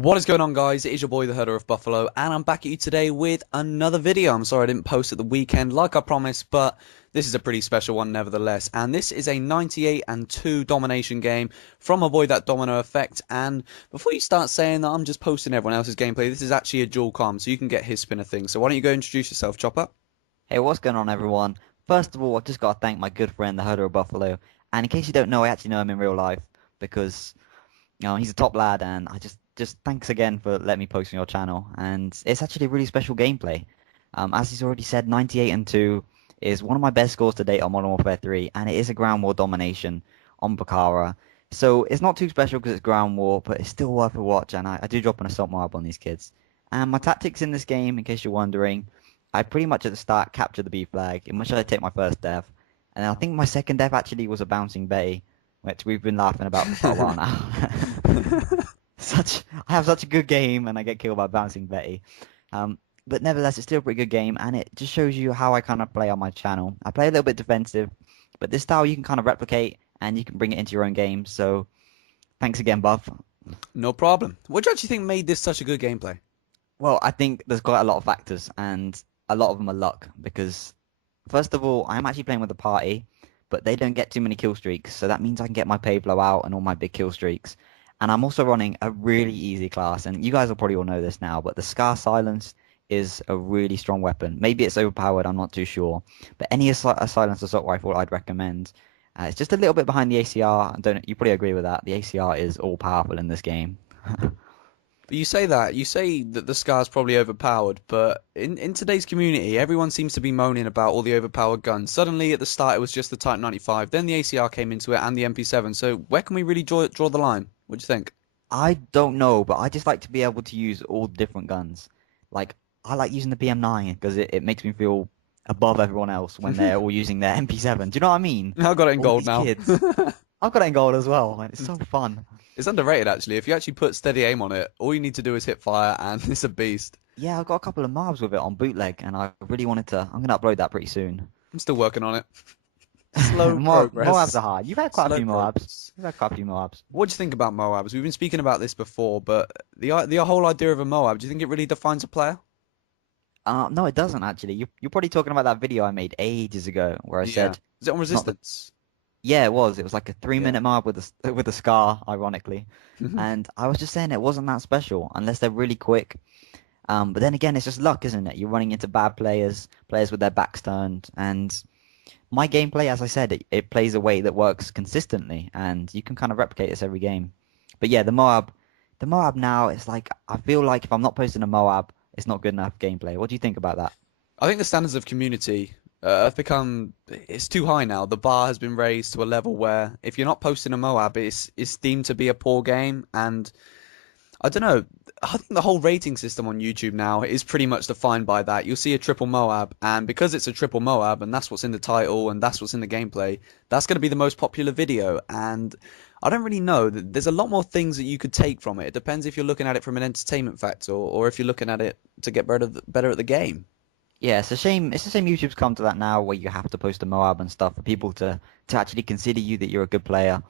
What is going on, guys? It is your boy the Herder of Buffalo, and I'm back at you today with another video. I'm sorry I didn't post at the weekend like I promised, but this is a pretty special one nevertheless. And this is a 98-2 domination game from my boy ThatDominoEffect. And before you start saying that I'm just posting everyone else's gameplay, this is actually a dual comm, so you can get his spin of things. So why don't you go introduce yourself, Chopper? Hey, what's going on, everyone? First of all, I've just got to thank my good friend, the Herder of Buffalo. And in case you don't know, I actually know him in real life because, he's a top lad, and I just thanks again for letting me post on your channel. And it's actually a really special gameplay. As he's already said, 98-2 is one of my best scores to date on Modern Warfare 3, and it is a ground war domination on Bakaara. So it's not too special because it's ground war, but it's still worth a watch, and I do drop an assault mob on these kids. And my tactics in this game, in case you're wondering, I pretty much at the start captured the B flag, in which I take my first death. And I think my second death actually was a bouncing Betty, which we've been laughing about for quite a while now. I have such a good game, and I get killed by bouncing Betty. But nevertheless, it's still a pretty good game, and it just shows you how I kind of play on my channel. I play a little bit defensive, but this style you can kind of replicate, and you can bring it into your own game. So thanks again, Buff. No problem. What do you actually think made this such a good gameplay? Well, I think there's quite a lot of factors, and a lot of them are luck, because first of all, I'm actually playing with a party, but they don't get too many kill streaks, so that means I can get my pay blow out and all my big kill streaks. And I'm also running a really easy class, and you guys will probably all know this now, but the Scar Silence is a really strong weapon. Maybe it's overpowered, I'm not too sure, but any Silence Assault Rifle I'd recommend. It's just a little bit behind the ACR, don't you probably agree with that? The ACR is all powerful in this game. But you say that the Scar's probably overpowered, but in today's community, everyone seems to be moaning about all the overpowered guns. Suddenly, at the start, it was just the Type 95, then the ACR came into it and the MP7, so where can we really draw the line? What do you think? I don't know, but I just like to be able to use all different guns. Like, I like using the PM9 because it makes me feel above everyone else when they're all using their MP7. Do you know what I mean? I got it in All gold these now. kids. I've got it in gold as well, and it's so fun. It's underrated, actually. If you actually put steady aim on it, all you need to do is hit fire, and it's a beast. Yeah, I've got a couple of MOABs with it on bootleg, and I really wanted to. I'm gonna upload that pretty soon. I'm still working on it. Slow MOABs progress. are hard. You've had quite a Slow few MOABs. progress. You've had quite a few MOABs. What do you think about MOABs? We've been speaking about this before, but the whole idea of a MOAB, do you think it really defines a player? No, it doesn't actually. You're probably talking about that video I made ages ago where I Yeah. said Is it on it's not the. resistance? Yeah, it was. It was like a Yeah. 3-minute MOAB with a scar, ironically. And I was just saying it wasn't that special unless they're really quick. But then again, it's just luck, isn't it? You're running into bad players, players with their backs turned, and my gameplay, as I said, it plays a way that works consistently, and you can kind of replicate this every game. But yeah, the MOAB now, it's like I feel like if I'm not posting a MOAB, it's not good enough gameplay. What do you think about that? I think the standards of community have become it's too high now. The bar has been raised to a level where if you're not posting a MOAB, it's deemed to be a poor game. And I don't know. I think the whole rating system on YouTube now is pretty much defined by that. You'll see a triple MOAB, and because it's a triple MOAB, and that's what's in the title, and that's what's in the gameplay, that's going to be the most popular video. And I don't really know. There's a lot more things that you could take from it. It depends if you're looking at it from an entertainment factor, or if you're looking at it to get better at the game. Yeah, it's a shame. It's a shame YouTube's come to that now, where you have to post a MOAB and stuff for people to actually consider you that you're a good player.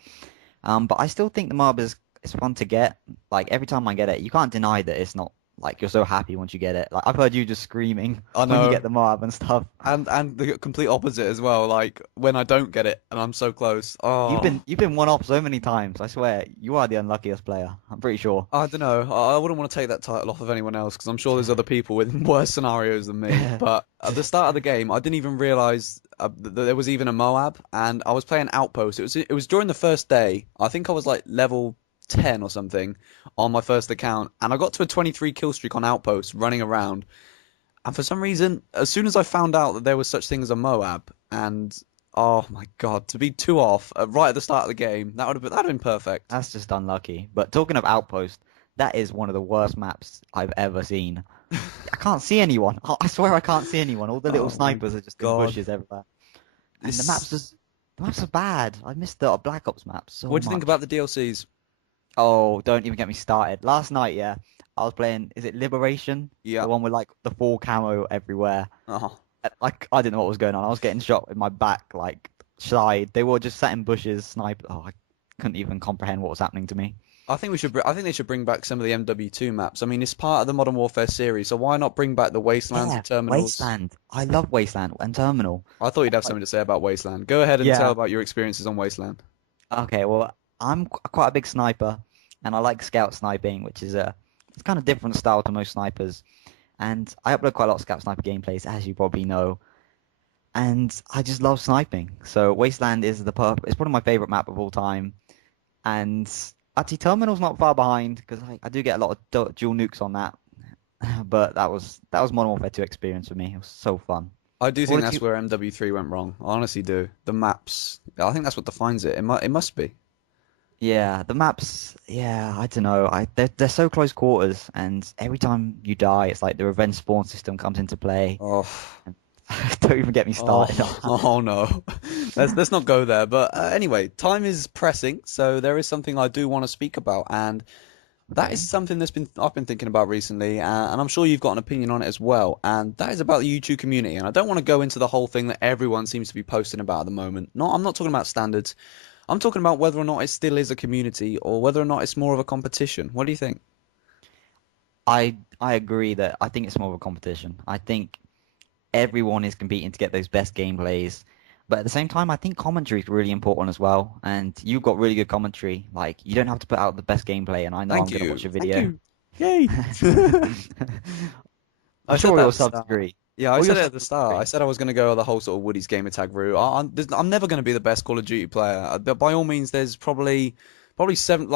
But I still think the MOAB is fun to get. Like every time I get it, you can't deny that it's not like you're so happy once you get it. Like I've heard you just screaming I when you know. get the MOAB and stuff. And the complete opposite as well. Like when I don't get it and I'm so close. Oh, You've been one off so many times. I swear, you are the unluckiest player. I'm pretty sure. I don't know. I wouldn't want to take that title off of anyone else because I'm sure there's other people with worse scenarios than me. But at the start of the game, I didn't even realize that there was even a MOAB, and I was playing Outpost. It was during the first day. I think I was like level 10 or something on my first account, and I got to a 23 kill streak on Outpost running around. And for some reason, as soon as I found out that there was such thing as a MOAB, and oh my god, to be two off right at the start of the game, that'd have been perfect. That's just unlucky. But talking of Outpost, that is one of the worst maps I've ever seen. I can't see anyone. I swear I can't see anyone. All the little Oh my snipers are just in god. bushes everywhere. And This... the maps are bad. I missed the Black Ops map so What do you think much. about the DLCs? Oh, don't even get me started. Last night, yeah, I was playing, is it Liberation? Yeah. The one with like the full camo everywhere. Oh. Like I didn't know what was going on. I was getting shot in my back, like side. They were just sat in bushes, snipe. Oh, I couldn't even comprehend what was happening to me. I think we should. I think they should bring back some of the MW2 maps. I mean, it's part of the Modern Warfare series, so why not bring back the Wastelands Yeah, and Terminals? Wasteland. I love Wasteland and Terminal. I thought you'd have Like, something to say about Wasteland. Go ahead and tell yeah. about your experiences on Wasteland. Okay, well, quite a big sniper, and I like scout sniping, which is a it's kind of different style to most snipers. And I upload quite a lot of scout sniper gameplays, as you probably know. And I just love sniping. So Wasteland is it's probably my favorite map of all time. And actually, Terminal's not far behind because I do get a lot of dual nukes on that. But that was Modern Warfare 2 experience for me. It was so fun. I do think What did that's you? where MW3 went wrong. I honestly do. The maps. I think that's what defines it. It must be. Yeah, the maps. Yeah, I don't know. They're so close quarters, and every time you die, it's like the revenge spawn system comes into play. Oh, And don't even get me oh, started on that. oh no. Let's not go there. But anyway, time is pressing, so there is something I do want to speak about, and that is Okay. something I've been thinking about recently, and I'm sure you've got an opinion on it as well. And that is about the YouTube community. And I don't want to go into the whole thing that everyone seems to be posting about at the moment. No, I'm not talking about standards. I'm talking about whether or not it still is a community or whether or not it's more of a competition. What do you think? I agree that I think it's more of a competition. I think everyone is competing to get those best gameplays. But at the same time, I think commentary is really important as well. And you've got really good commentary. Like, you don't have to put out the best gameplay, and I know I'm Thank going to watch you. your Thank video. you. Yay. I I'm said sure that we all at the start. self-agree. Yeah, I All your said it at the subs start. I agree. said I was going to go the whole sort of Woody's gamer tag route. I'm never going to be the best Call of Duty player. But by all means, there's probably 70,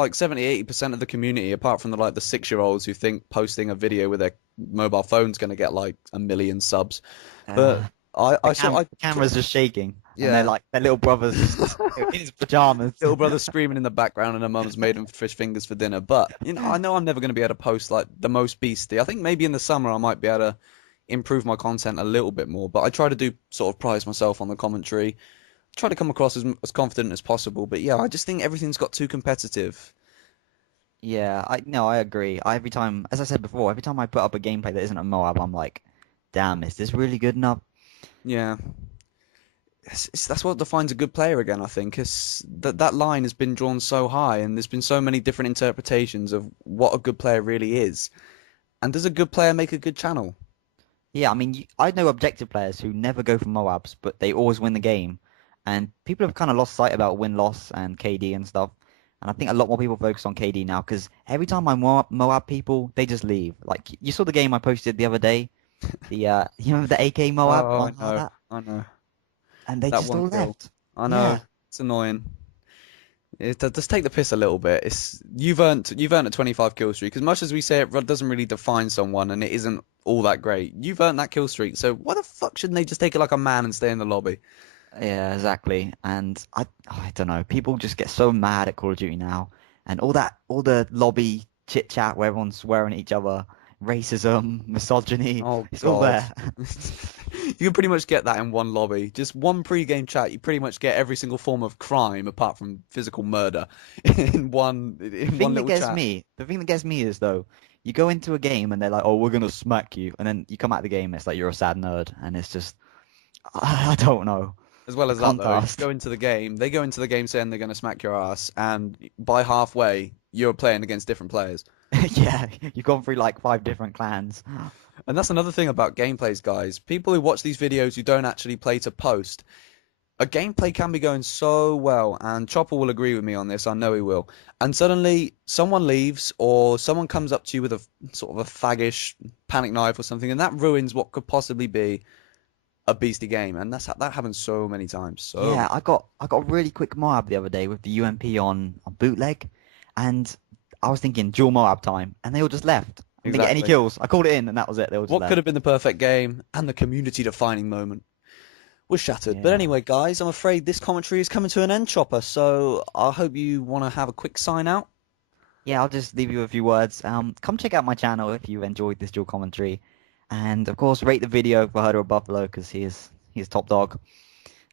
80% of the community, apart from the 6-year-olds who think posting a video with their mobile phone's going to get like 1 million subs. But Uh, I sort the camera's just shaking, and they're yeah. like their little brother's just in his pajamas. Little brother screaming in the background and her mum's made him fish fingers for dinner. But I know I'm never going to be able to post like the most beastie. I think maybe in the summer I might be able to improve my content a little bit more. But I try to do sort of prize myself on the commentary, try to come across as confident as possible. But yeah, I just think everything's got too competitive. Yeah, I no, I agree. Every time, as I said before, every time I put up a gameplay that isn't a MOAB, I'm like, damn, is this really good enough? Yeah, that's what defines a good player again. I think that line has been drawn so high, and there's been so many different interpretations of what a good player really is. And does a good player make a good channel? Yeah, I mean, I know objective players who never go for MOABs, but they always win the game. And people have kind of lost sight about win-loss and KD and stuff. And I think a lot more people focus on KD now because every time I MOAB people, they just leave. Like, you saw the game I posted the other day, you remember the AK MOAB Oh, I on know, that? I know. And they That just one all kill. left. I know. Yeah. It's annoying. It does take the piss a little bit. It's you've earned a 25 kill streak. As much as we say it doesn't really define someone and it isn't all that great, you've earned that kill streak. So why the fuck shouldn't they just take it like a man and stay in the lobby? Yeah, exactly. And I don't know. People just get so mad at Call of Duty now, and all the lobby chit chat where everyone's swearing at each other, racism, misogyny, Oh it's all God. there. You can pretty much get that in one lobby. Just one pre-game chat, you pretty much get every single form of crime apart from physical murder in one little chat. The thing that gets me is though, you go into a game and they're like, "Oh, we're gonna smack you," and then you come out of the game, it's like you're a sad nerd, and it's just, I don't know, As well the as that though, you contrast. go into the game, they go into the game saying they're going to smack your ass, and by halfway, you're playing against different players. Yeah, you've gone through like 5 different clans. And that's another thing about gameplays, guys. People who watch these videos who don't actually play to post, a gameplay can be going so well, and Chopper will agree with me on this, I know he will. And suddenly, someone leaves, or someone comes up to you with a sort of a faggish panic knife or something, and that ruins what could possibly be a beastie game. And that happens so many times. So Yeah, I got a really quick Moab the other day with the UMP on bootleg, and I was thinking dual Moab time, and they all just left. I didn't get any exactly. kills. I called it in, and that was it. They all just What could left. have been the perfect game and the community defining moment was shattered. But Yeah. anyway, guys, I'm afraid this commentary is coming to an end, Chopper. So I hope you want to have a quick sign out. Yeah, I'll just leave you a few words. Come check out my channel if you enjoyed this dual commentary, and of course rate the video for Herder of Buffalo because he is top dog.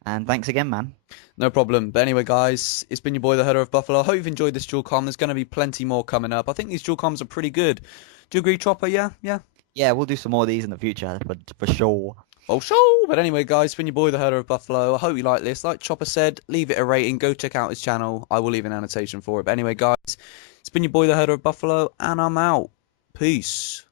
And thanks again, man. No problem. But anyway, guys, it's been your boy, the Herder of Buffalo. I hope you've enjoyed this dual com. There's going to be plenty more coming up. I think these dual coms are pretty good. Do you agree, Chopper? Yeah, yeah. Yeah, we'll do some more of these in the future for sure. Oh, sure. But anyway, guys, it's been your boy, the Herder of Buffalo. I hope you like this. Like Chopper said, leave it a rating. Go check out his channel. I will leave an annotation for it. But anyway, guys, It's been your boy, the Herder of Buffalo, and I'm out. Peace.